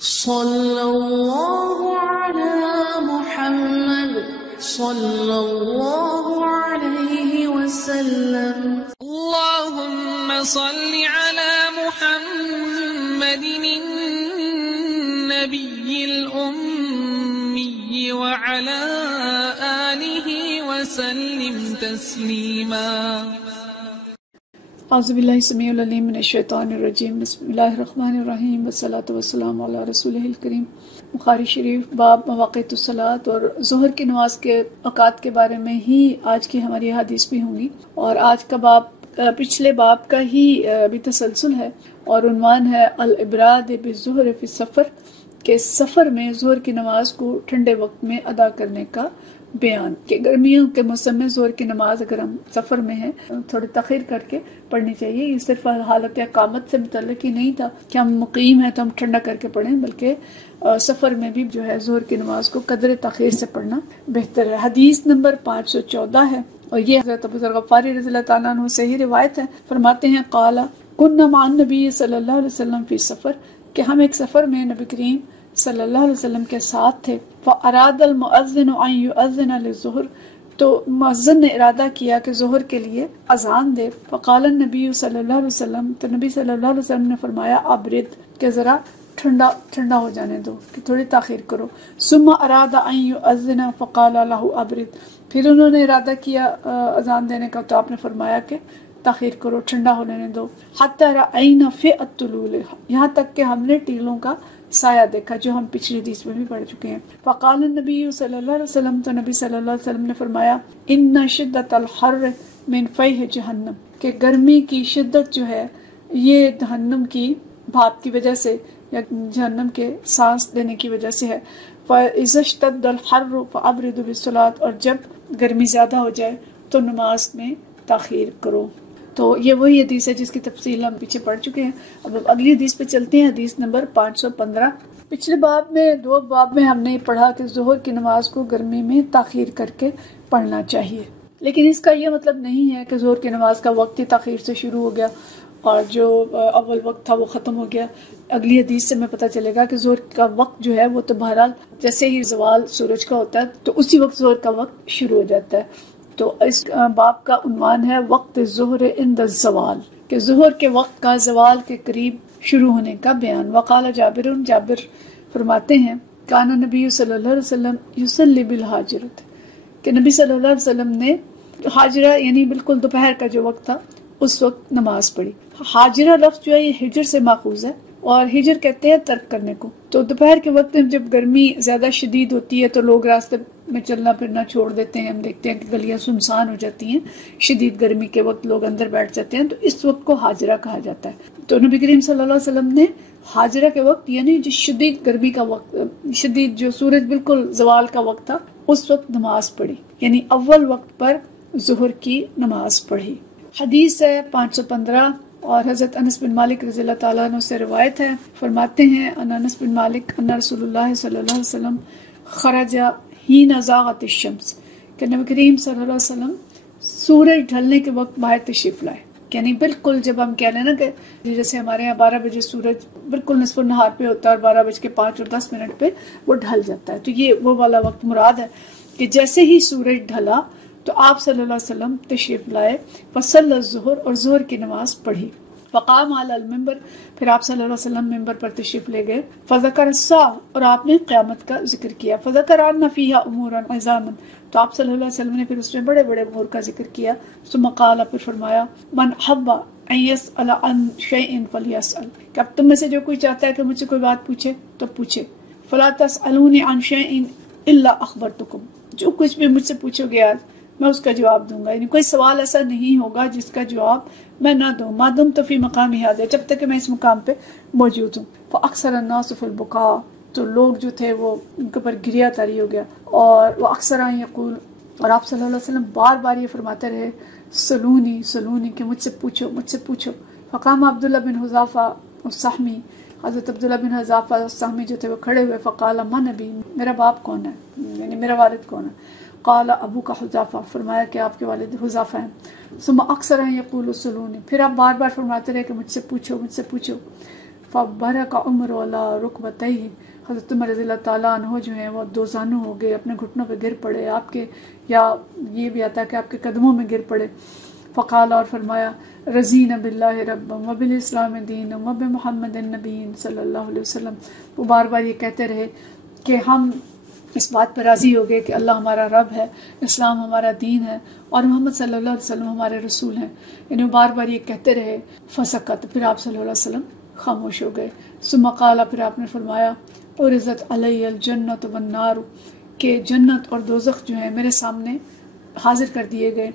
صلی اللہ علی محمد صلی اللہ علیہ وسلم اللہم صل علی محمد النبی الأمی وعلی آلہ وسلم تسلیما۔ اعوذ باللہ السمیع العلیم من الشیطان الرجیم، بسم اللہ الرحمن الرحیم، والصلاۃ والسلام علی رسولہ الکریم۔ بخاری شریف باب مواقیت الصلاۃ، اور ظہر کی نماز کے اوقات کے بارے میں ہی آج کی ہماری حدیث بھی ہوں گی، اور آج کا باب پچھلے باب کا ہی بھی تسلسل ہے، اور عنوان ہے الابراد بالظہر فی السفر، کہ سفر میں ظہر کی نماز کو ٹھنڈے وقت میں ادا کرنے کا بیان، کہ گرمیوں کے موسم میں ظہر کی نماز اگر ہم سفر میں ہیں تھوڑی تاخیر کر کے پڑھنی چاہیے۔ یہ صرف حالت اقامت سے متعلق ہی نہیں تھا کہ ہم مقیم ہیں تو ہم ٹھنڈا کر کے پڑھیں، بلکہ سفر میں بھی جو ہے ظہر کی نماز کو قدر تاخیر سے پڑھنا بہتر ہے۔ حدیث نمبر 514 ہے، اور یہ حضرت ابو ذر غفاری رضی اللہ تعالیٰ عنہ سے ہی روایت ہے۔ فرماتے ہیں قال کنا مع النبی صلی اللہ علیہ وسلم فی سفر، کہ ہم ایک سفر میں نبی کریم صلی اللہ علیہ وسلم کے ساتھ تھے۔ فَأَرَادَ الْمُؤَذِّنُ أَن يُؤَذِّنَ لِلظُّهْرِ، تو مؤذن نے ارادہ کیا کہ ظہر کے لیے اذان دے۔ فقال النبی صلی اللہ علیہ وسلم، تو نبی صلی اللہ علیہ وسلم نے فرمایا ابرد، کہ ذرا ٹھنڈا ہو جانے دو، کہ تھوڑی تاخیر کرو۔ ثم اراد ان يؤذن فقال له ابرد، پھر انہوں نے ارادہ کیا اذان دینے کا، تو آپ نے فرمایا کہ تاخیر کرو، ٹھنڈا ہو لینے دو۔ حتی رأینا فی الطلول، یہاں تک کہ ہم نے ٹیلوں کا سایہ دیکھا، جو ہم پچھلی حدیث میں بھی پڑھ چکے ہیں۔ فقال النبی صلی اللہ علیہ وسلم، تو نبی صلی اللہ علیہ وسلم نے فرمایا ان شدت الحر من فیح جہنم، کہ گرمی کی شدت جو ہے یہ جہنم کی بھاپ کی وجہ سے یا جہنم کے سانس لینے کی وجہ سے ہے۔ فاذا اشتد الحر فابردوا بالصلاۃ، اور جب گرمی زیادہ ہو جائے تو نماز میں تاخیر کرو۔ تو یہ وہی حدیث ہے جس کی تفصیل ہم پیچھے پڑھ چکے ہیں۔ اب اگلی حدیث پہ چلتے ہیں، حدیث نمبر 515۔ پچھلے باب میں دو باب میں ہم نے پڑھا کہ ظہر کی نماز کو گرمی میں تاخیر کر کے پڑھنا چاہیے، لیکن اس کا یہ مطلب نہیں ہے کہ ظہر کی نماز کا وقت ہی تاخیر سے شروع ہو گیا اور جو اول وقت تھا وہ ختم ہو گیا۔ اگلی حدیث سے ہمیں پتہ چلے گا کہ ظہر کا وقت جو ہے وہ تو بہرحال جیسے ہی زوال سورج کا ہوتا ہے تو اسی وقت ظہر کا وقت شروع ہو جاتا ہے۔ تو اس باب کا عنوان ہے وقت ظہر عند الزوال، کہ ظہر کے وقت کا زوال کے قریب شروع ہونے کا بیان۔ وقال جابر فرماتے ہیں کان نبی صلی اللہ علیہ وسلم یصلی بالحاجرۃ، کہ نبی صلی اللہ علیہ وسلم نے حاجرہ یعنی بالکل دوپہر کا جو وقت تھا اس وقت نماز پڑھی۔ حاجرہ لفظ جو ہے یہ ہجر سے ماخوذ ہے، اور ہجر کہتے ہیں ترک کرنے کو۔ تو دوپہر کے وقت میں جب گرمی زیادہ شدید ہوتی ہے تو لوگ راستے میں چلنا پھرنا چھوڑ دیتے ہیں، ہم دیکھتے ہیں کہ گلیاں سنسان ہو جاتی ہیں، شدید گرمی کے وقت لوگ اندر بیٹھ جاتے ہیں، تو اس وقت کو حاجرہ کہا جاتا ہے۔ تو نبی کریم صلی اللہ علیہ وسلم نے حاجرہ کے وقت یعنی جو شدید گرمی کا وقت، شدید جو سورج بالکل زوال کا وقت تھا اس وقت نماز پڑھی، یعنی اول وقت پر ظہر کی نماز پڑھی۔ حدیث ہے 515، اور حضرت انس بن مالک رضی اللہ تعالیٰ عنہ سے روایت ہے۔ فرماتے ہیں انس بن مالک ان رسول اللہ صلی اللہ علیہ وسلم خرج حین زاغت الشمس، کہ نبی کریم صلی اللہ علیہ وسلم سورج ڈھلنے کے وقت باہر تشریف لائے، یعنی بالکل جب ہم کہہ لیں نا کہ جیسے ہمارے یہاں 12 بجے سورج بالکل نصف النہار پہ ہوتا ہے اور 12:05 پہ وہ ڈھل جاتا ہے، تو یہ وہ والا وقت مراد ہے کہ جیسے ہی سورج ڈھلا تو آپ صلی اللہ علیہ وسلم تشریف لائے، فصلی الظہر، اور ظہر کی نماز پڑھی۔ فقام علی المنبر، پھر آپ صلی اللہ علیہ وسلم ممبر پر تشریف لے گئے۔ فذکر الساعہ، اور آپ نے قیامت کا ذکر کیا۔ فذکر ان فیہا امورا عظاما، تو آپ صلی اللہ علیہ وسلم نے پھر اس میں بڑے بڑے امور کا ذکر کیا۔ ثم قال، پھر فرمایا من حب ان یسأل عن شیء فلیسأل، کہ اب تم میں سے جو کوئی چاہتا ہے کہ مجھ سے کوئی بات پوچھے تو پوچھے۔ فلا تسألونی عن شیء الا اخبرتکم، جو کچھ بھی مجھ سے پوچھو گے آج میں اس کا جواب دوں گا، یعنی کوئی سوال ایسا نہیں ہوگا جس کا جواب میں نہ دوں، ما دمت فی مقام ھذا، جب تک کہ میں اس مقام پہ موجود ہوں۔ فاکثر الناس فی البکاء، تو لوگ جو تھے وہ ان کے اوپر گریا تاری ہو گیا، اور وہ اکثر یقول، اور آپ صلی اللہ علیہ وسلم بار بار یہ فرماتے رہے سلونی سلونی، کہ مجھ سے پوچھو مجھ سے پوچھو۔ فقام عبداللہ بن حذافہ السہمی، حضرت عبداللہ بن حذافہ السہمی جو تھے وہ کھڑے ہوئے۔ فقال من ابی، میرا باپ کون ہے، یعنی میرا والد کون ہے۔ قال ابو کا حذافہ، فرمایا کہ آپ کے والد حذافہ ہیں۔ ثم اکثر یقول سلونی، پھر آپ بار بار فرماتے رہے کہ مجھ سے پوچھو مجھ سے پوچھو۔ فبرک عمر علی رکبتیہ، حضرت عمر رضی اللہ تعالیٰ عنہ جو ہیں وہ دو زانو ہو گئے، اپنے گھٹنوں پہ گر پڑے آپ کے، یا یہ بھی آتا ہے کہ آپ کے قدموں میں گر پڑے. فقال، اور فرمایا، رضینا باللہ رب وبالاسلام دین وبمحمد نبی صلی اللہ علیہ وسلم. وہ بار بار یہ کہتے رہے کہ ہم اس بات پر راضی ہو گئے کہ اللہ ہمارا رب ہے، اسلام ہمارا دین ہے، اور محمد صلی اللہ علیہ وسلم ہمارے رسول ہیں. یعنی وہ بار بار یہ کہتے رہے. فسکت، پھر آپ صلی اللہ علیہ وسلم خاموش ہو گئے. ثم قال، پھر آپ نے فرمایا، عرضت علی الجنت والنار، کہ جنت اور دوزخ جو ہیں میرے سامنے حاضر کر دیے گئے.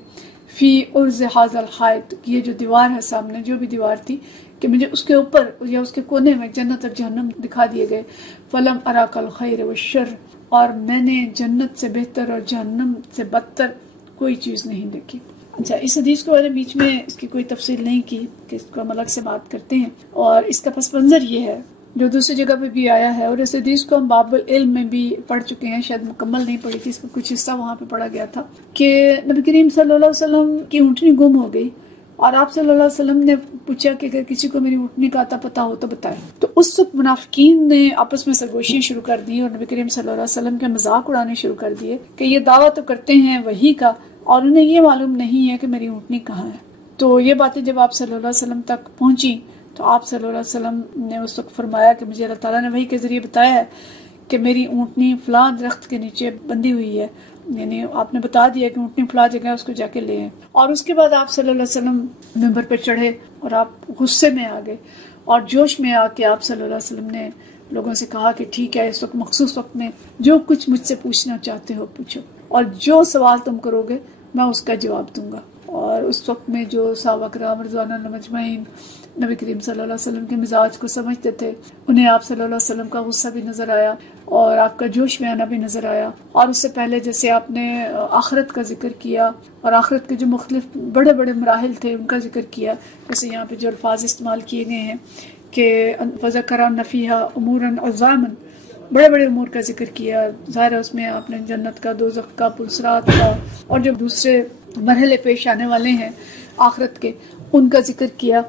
فی عرض حاضر الحائط، یہ جو دیوار ہے سامنے، جو بھی دیوار تھی، کہ مجھے اس کے اوپر یا اس کے کونے میں جنت اور جہنم دکھا دیے گئے. فلم اراک الخیر والشر، اور میں نے جنت سے بہتر اور جہنم سے بدتر کوئی چیز نہیں دیکھی. اچھا، اس حدیث کو میں نے بیچ میں اس کی کوئی تفصیل نہیں کی کہ اس کو ہم الگ سے بات کرتے ہیں، اور اس کا پس منظر یہ ہے جو دوسری جگہ پہ بھی آیا ہے، اور اس حدیث کو ہم باب العلم میں بھی پڑھ چکے ہیں، شاید مکمل نہیں پڑھی تھی، اس کا کچھ حصہ وہاں پہ پڑھا گیا تھا، کہ نبی کریم صلی اللہ علیہ وسلم کی اونٹنی گم ہو گئی، اور آپ صلی اللہ علیہ وسلم نے پوچھا کہ اگر کسی کو میری اونٹنی کا آتا پتہ ہو تو بتائے. تو اس وقت منافقین نے آپس میں سرگوشیاں شروع کر دی اور نبی کریم صلی اللہ علیہ وسلم کے مذاق اڑانے شروع کر دیے کہ یہ دعویٰ تو کرتے ہیں وحی کا، اور انہیں یہ معلوم نہیں ہے کہ میری اونٹنی کہاں ہے. تو یہ باتیں جب آپ صلی اللہ علیہ وسلم تک پہنچی تو آپ صلی اللہ علیہ وسلم نے اس وقت فرمایا کہ مجھے اللہ تعالیٰ نے وحی کے ذریعے بتایا ہے کہ میری اونٹنی فلاں درخت کے نیچے بندھی ہوئی ہے. یعنی آپ نے بتا دیا کہ اونٹنی فلاں جگہ اس کو جا کے لے آئیں. اور اس کے بعد آپ صلی اللہ علیہ وسلم ممبر پہ چڑھے اور آپ غصے میں آ گئے، اور جوش میں آ کے آپ صلی اللہ علیہ وسلم نے لوگوں سے کہا کہ ٹھیک ہے، اس وقت مخصوص وقت میں جو کچھ مجھ سے پوچھنا چاہتے ہو پوچھو، اور جو سوال تم کرو گے میں اس کا جواب دوں گا. اور اس وقت میں جو صحابہ کرام رضوان اللہ مجمعین نبی کریم صلی اللہ علیہ وسلم کے مزاج کو سمجھتے تھے، انہیں آپ صلی اللہ علیہ وسلم کا غصہ بھی نظر آیا اور آپ کا جوش میں آنا بھی نظر آیا. اور اس سے پہلے جیسے آپ نے آخرت کا ذکر کیا اور آخرت کے جو مختلف بڑے بڑے مراحل تھے ان کا ذکر کیا، جیسے یہاں پہ جو الفاظ استعمال کیے گئے ہیں کہ فَذَكَرَ فِيهَا أُمُورًا عَظَامًا، بڑے بڑے امور کا ذکر کیا. ظاہر ہے اس میں آپ نے جنت کا، دوزخ کا، پلسرات کا، اور جو دوسرے مرحلے پیش آنے والے ہیں آخرت کے، ان کا ذکر کیا.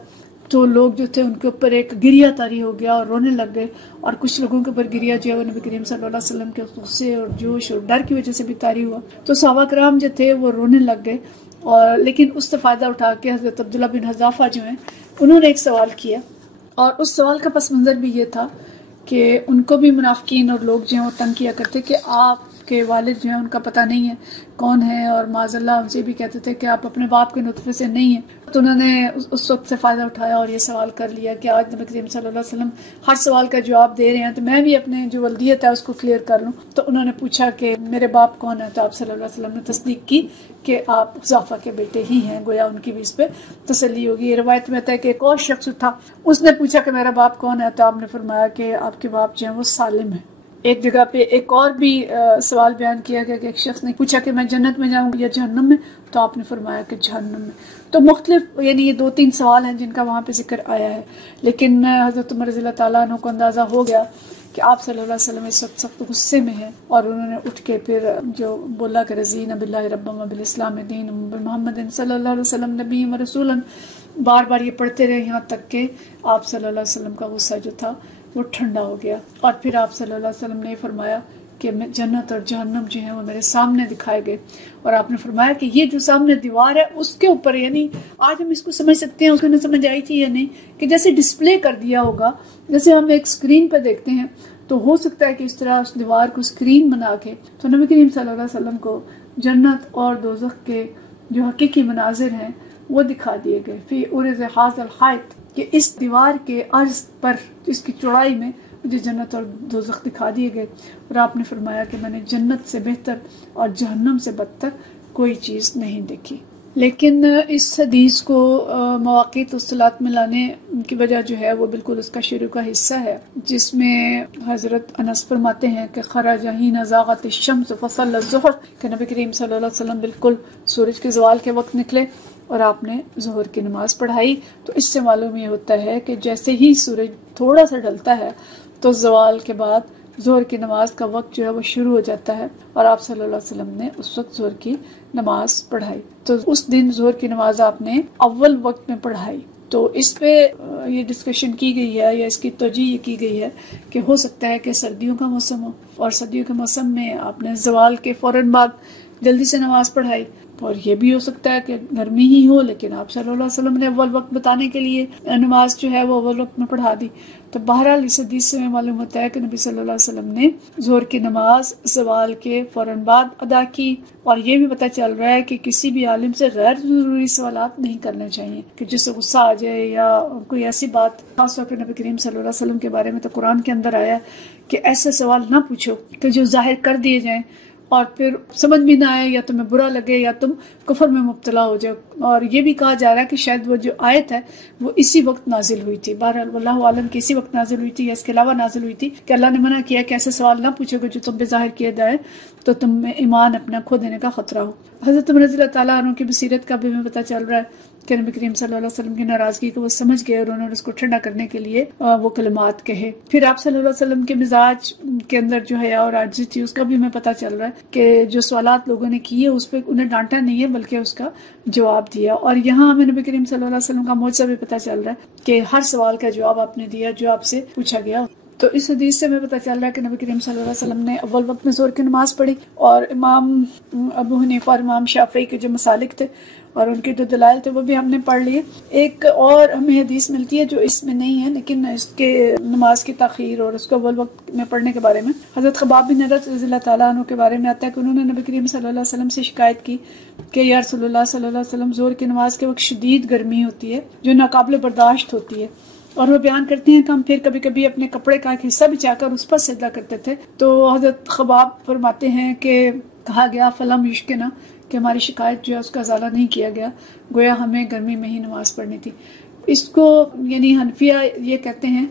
تو لوگ جو تھے ان کے اوپر ایک گریہ طاری ہو گیا اور رونے لگ گئے، اور کچھ لوگوں کے اوپر گریہ جو ہے وہ نبی کریم صلی اللہ علیہ وسلم کے غصے اور جوش اور ڈر کی وجہ سے بھی طاری ہوا. تو صحابہ کرام جو تھے وہ رونے لگ گئے، اور لیکن اس سے فائدہ اٹھا کے حضرت عبداللہ بن حذافہ جو ہیں انہوں نے ایک سوال کیا، اور اس سوال کا پس منظر بھی یہ تھا کہ ان کو بھی منافقین اور لوگ جو ہیں وہ تنگ کیا کرتے کہ آپ کے والد جو ہیں ان کا پتہ نہیں ہے کون ہے، اور معاذ اللہ ان سے بھی کہتے تھے کہ آپ اپنے باپ کے نطفے سے نہیں ہیں. تو انہوں نے اس وقت سے فائدہ اٹھایا اور یہ سوال کر لیا کہ آج نبی کریم صلی اللہ علیہ وسلم ہر سوال کا جواب دے رہے ہیں تو میں بھی اپنے جو ولدیت ہے اس کو کلیئر کر لوں. تو انہوں نے پوچھا کہ میرے باپ کون ہے، تو آپ صلی اللہ علیہ وسلم نے تصدیق کی کہ آپ حذافہ کے بیٹے ہی ہیں. گویا ان کی بھی اس پہ تسلی ہوگی. یہ روایت میں آتا ہے کہ ایک اور شخص تھا، اس نے پوچھا کہ میرا باپ کون ہے، تو آپ نے فرمایا کہ آپ کے باپ جو ہیں وہ سالم ہیں. ایک جگہ پہ ایک اور بھی سوال بیان کیا گیا کہ ایک شخص نے پوچھا کہ میں جنت میں جاؤں یا جہنم میں، تو آپ نے فرمایا کہ جہنم میں. تو مختلف یعنی یہ 2-3 سوال ہیں جن کا وہاں پہ ذکر آیا ہے. لیکن حضرت عمر رضی اللہ تعالیٰ عنہ کو اندازہ ہو گیا کہ آپ صلی اللہ علیہ وسلم اس وقت سخت غصے میں ہیں، اور انہوں نے اٹھ کے پھر جو بولا کہ رضینا باللہ رب وبالاسلام دین وبمحمد صلی اللہ علیہ وسلم نبی و رسولا، بار بار یہ پڑھتے رہے یہاں تک کہ آپ صلی اللہ علیہ وسلم کا غصہ جو تھا وہ ٹھنڈا ہو گیا. اور پھر آپ صلی اللہ علیہ وسلم نے فرمایا کہ جنت اور جہنم جو ہیں وہ میرے سامنے دکھائے گئے، اور آپ نے فرمایا کہ یہ جو سامنے دیوار ہے اس کے اوپر، یعنی آج ہم اس کو سمجھ سکتے ہیں، اس کو نہیں سمجھ آئی تھی یا نہیں، کہ جیسے ڈسپلے کر دیا ہوگا، جیسے ہم ایک سکرین پہ دیکھتے ہیں تو ہو سکتا ہے کہ اس طرح اس دیوار کو سکرین بنا کے تو نبی کریم صلی اللہ علیہ وسلم کو جنت اور دوزخ کے جو حقیقی مناظر ہیں وہ دکھا دیے گئے. فی عرض حاذ الحائط، کہ اس دیوار کے عرض پر، اس کی چوڑائی میں مجھے جنت اور دوزخ دکھا دیے گئے، اور آپ نے فرمایا کہ میں نے جنت سے بہتر اور جہنم سے بدتر کوئی چیز نہیں دیکھی. لیکن اس حدیث کو مواقیت الصلاۃ میں لانے کی وجہ جو ہے وہ بالکل اس کا شروع کا حصہ ہے، جس میں حضرت انس فرماتے ہیں کہ خرج حین زاغت الشمس فصلی الظہر، کہ نبی کریم صلی اللہ علیہ وسلم بالکل سورج کے زوال کے وقت نکلے اور آپ نے ظہر کی نماز پڑھائی. تو اس سے معلوم یہ ہوتا ہے کہ جیسے ہی سورج تھوڑا سا ڈھلتا ہے تو زوال کے بعد ظہر کی نماز کا وقت جو ہے وہ شروع ہو جاتا ہے، اور آپ صلی اللہ علیہ وسلم نے اس وقت ظہر کی نماز پڑھائی. تو اس دن ظہر کی نماز آپ نے اول وقت میں پڑھائی، تو اس پہ یہ ڈسکشن کی گئی ہے یا اس کی توجیہ کی گئی ہے کہ ہو سکتا ہے کہ سردیوں کا موسم ہو، اور سردیوں کے موسم میں آپ نے زوال کے فوراً بعد جلدی سے نماز پڑھائی، اور یہ بھی ہو سکتا ہے کہ گرمی ہی ہو لیکن آپ صلی اللہ علیہ وسلم نے اول وقت بتانے کے لیے نماز جو ہے وہ اول وقت میں پڑھا دی۔ تو بہرحال اس حدیث سے میں معلوم ہوتا ہے کہ نبی صلی اللہ علیہ وسلم نے ظہر کی نماز زوال کے فوراً بعد ادا کی، اور یہ بھی پتہ چل رہا ہے کہ کسی بھی عالم سے غیر ضروری سوالات نہیں کرنے چاہیے کہ جس سے غصہ آ جائے یا کوئی ایسی بات، خاص طور پہ نبی کریم صلی اللہ علیہ وسلم کے بارے میں تو قرآن کے اندر آیا کہ ایسے سوال نہ پوچھو کہ جو ظاہر کر دیے جائیں اور پھر سمجھ بھی نہ آئے یا تمہیں برا لگے یا تم کفر میں مبتلا ہو جاؤ۔ اور یہ بھی کہا جا رہا ہے کہ شاید وہ جو آیت ہے وہ اسی وقت نازل ہوئی تھی، بہرحال واللہ عالم کی اسی وقت نازل ہوئی تھی یا اس کے علاوہ نازل ہوئی تھی کہ اللہ نے منع کیا کہ ایسے سوال نہ پوچھو گے جو تم پہ ظاہر کیا جائے تو تم میں ایمان اپنا کھو دینے کا خطرہ ہو۔ حضرت عمر رضی اللہ تعالیٰ عنہ کی بصیرت کا بھی ہمیں پتہ چل رہا ہے کہ نبی کریم صلی اللہ علیہ وسلم کی ناراضگی کو وہ سمجھ گئے اور انہوں نے اس کو ٹھنڈا کرنے کے لیے وہ کلمات کہے۔ پھر آپ صلی اللہ علیہ وسلم کے مزاج کے اندر جو حیا اور عاجزی تھی اس کا بھی ہمیں پتہ چل رہا ہے کہ جو سوالات لوگوں نے کیے اس پہ انہیں ڈانٹا نہیں ہے بلکہ اس کا جواب دیا، اور یہاں ہمیں نبی کریم صلی اللہ علیہ وسلم کا معجزہ بھی پتہ چل رہا ہے کہ ہر سوال کا جواب آپ نے دیا جو آپ سے پوچھا گیا۔ تو اس حدیث سے ہمیں پتہ چل رہا ہے کہ نبی کریم صلی اللہ علیہ وسلم نے اول وقت میں ظہر کی نماز پڑھی، اور امام ابو حنیفہ اور امام شافعی کے جو مسالک تھے اور ان کے جو دلائل تھے وہ بھی ہم نے پڑھ لیے۔ ایک اور ہمیں حدیث ملتی ہے جو اس میں نہیں ہے لیکن اس کے نماز کی تاخیر اور اس کو اول وقت میں پڑھنے کے بارے میں حضرت خباب بن ارت رضی اللہ تعالیٰ عنہ کے بارے میں آتا ہے کہ انہوں نے نبی کریم صلی اللہ علیہ وسلم سے شکایت کی کہ یا رسول اللہ صلی اللہ علیہ وسلم ظہر کی نماز کے وقت شدید گرمی ہوتی ہے جو ناقابل برداشت ہوتی ہے، اور وہ بیان کرتے ہیں کہ ہم پھر کبھی کبھی اپنے کپڑے کا ایک حصہ بچا کر اس پر سجدہ کرتے تھے۔ تو حضرت خباب فرماتے ہیں کہ کہا گیا فلم یشکنا کہ ہماری شکایت جو ہے اس کا ازالہ نہیں کیا گیا، گویا ہمیں گرمی میں ہی نماز پڑھنی تھی۔ اس کو یعنی حنفیہ یہ کہتے ہیں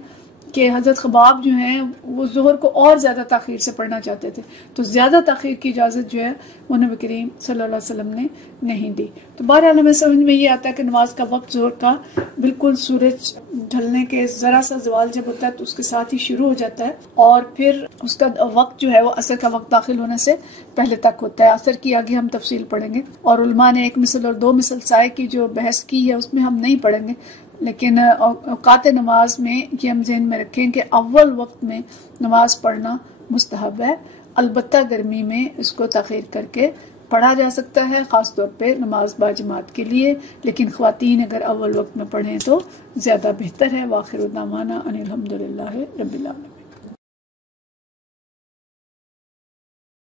کہ حضرت خباب جو ہیں وہ ظہر کو اور زیادہ تاخیر سے پڑھنا چاہتے تھے، تو زیادہ تاخیر کی اجازت جو ہے وہ نبی کریم صلی اللہ علیہ وسلم نے نہیں دی۔ تو بہرحال ہمیں سمجھ میں یہ آتا ہے کہ نماز کا وقت ظہر کا بالکل سورج ڈھلنے کے ذرا سا زوال جب ہوتا ہے تو اس کے ساتھ ہی شروع ہو جاتا ہے، اور پھر اس کا وقت جو ہے وہ عصر کا وقت داخل ہونے سے پہلے تک ہوتا ہے۔ عصر کی آگے ہم تفصیل پڑھیں گے، اور علماء نے ایک مثل اور دو مثل سائے کی جو بحث کی ہے اس میں ہم نہیں پڑھیں گے، لیکن اوقات نماز میں یہ ہم ذہن میں رکھیں کہ اول وقت میں نماز پڑھنا مستحب ہے، البتہ گرمی میں اس کو تاخیر کر کے پڑھا جا سکتا ہے، خاص طور پہ نماز باجماعت کے لیے، لیکن خواتین اگر اول وقت میں پڑھیں تو زیادہ بہتر ہے۔ وآخر دعوانا ان الحمد للہ رب العالمین۔